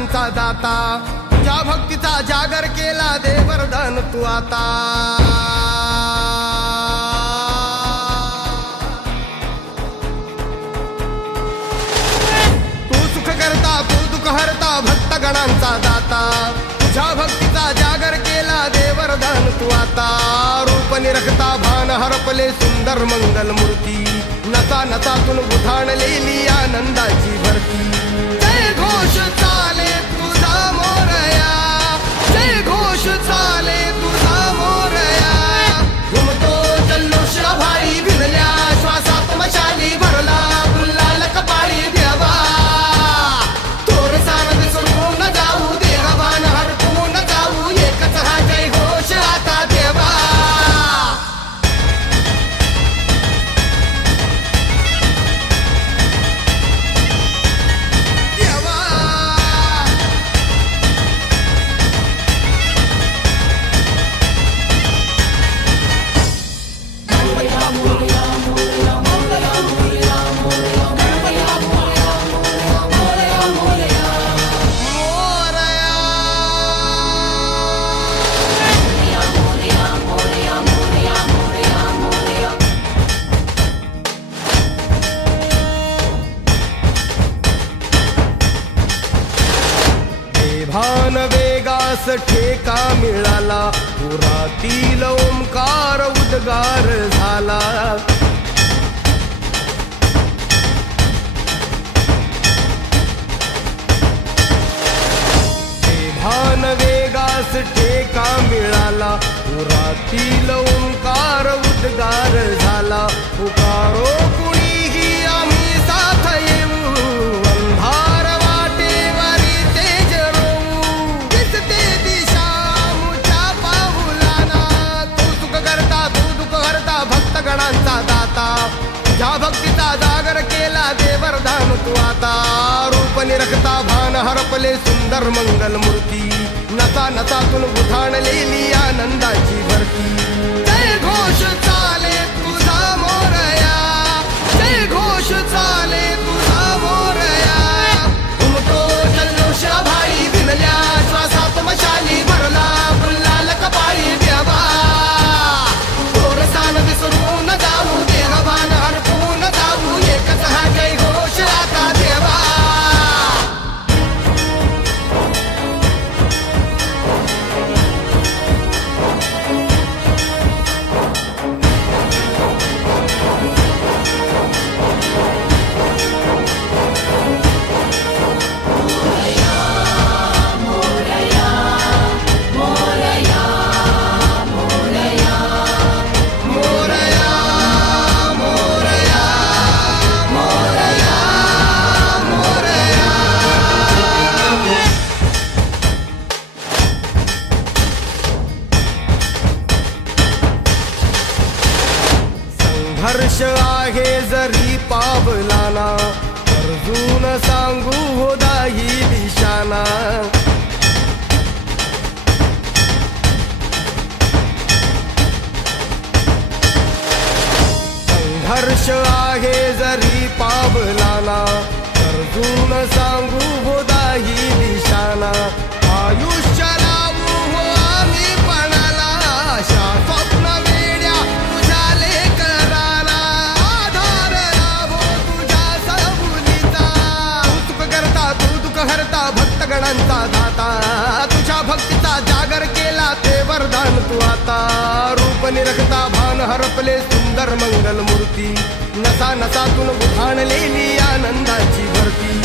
गणांचा दाता, तुझ्या भक्तीचा जागर केला दे वरदान तू आता। तू सुख करता तू दुःख हरता भक्त गणांचा दाता, तुझ्या भक्तीचा जागर केला दे वरदान तू आता। रूप निरखता भान हरपले सुंदर मंगल मूर्ती, नचा नचातून उधाणलेली आनंदाची भरती। जय घोष चाले तुझा मोरया, जय घोष चाले तुझा मोरया। घुमतो जल्लोष भाई भिनल्या श्वासात मशाली भरला, गुलाल कपाळी देवा। थोर सारंग सोडून जाऊ देहभान हरपून जाऊ, एकच हा जय घोष आता देवा। भान वेगास ठेका मिळाला, पुरातील ओंकार उद्गार झाला। भान वेगास ठेका मिळाला, पुरातील ओंकार उद्गार झाला। पुकारो कुणीही आम्ही साथ येऊ, अंधार वाटेवरी तेज रोवू। दिसते दिशा मुच्या पाऊलाना, तू सुख करता तू दुःख हरता भक्त गणांचा दाता, तुझ्या भक्तीचा जागर केला दे वरदान तू आता। रूप निरखता भान हरपले सुंदर मंगल मूर्ती, नचा नचातून उधाणलेली आनंदाची भरती। जय घोष चाले तुझा मोरया, जय घोष चाले तुझा मोरया। घुमतो जल्लोष भाई भिनल्या श्वासात मशाली भरला, गुलाल कपाळी देवा। थोर सान विसरून जाऊ देहभान हरपून जाऊ, एकच हा जय घोष आता देवा। हर्ष आहे जरी पावलाना, अर्जुन सांगू हो दाही दिशाना। संघर्ष आहे जरी पावलाना, अर्जुन सांगू हो दाही दिशाना। आयुष्य लावू हो आम्ही पणाला, आशा स्वप्न वेड्या तुझ्या लेकराला। आधार लाभो तुझ्या सबुलीचा, तू सुख करता तू दुःख हरता भक्त गणांचा दाता, तुझ्या भक्तीचा जागर केला ते वरदान तू आता। रूप निरखता भान हरपले सुंदर मंगल मूर्ती, नसा नसातून उधाणलेली आनंदाची भरती।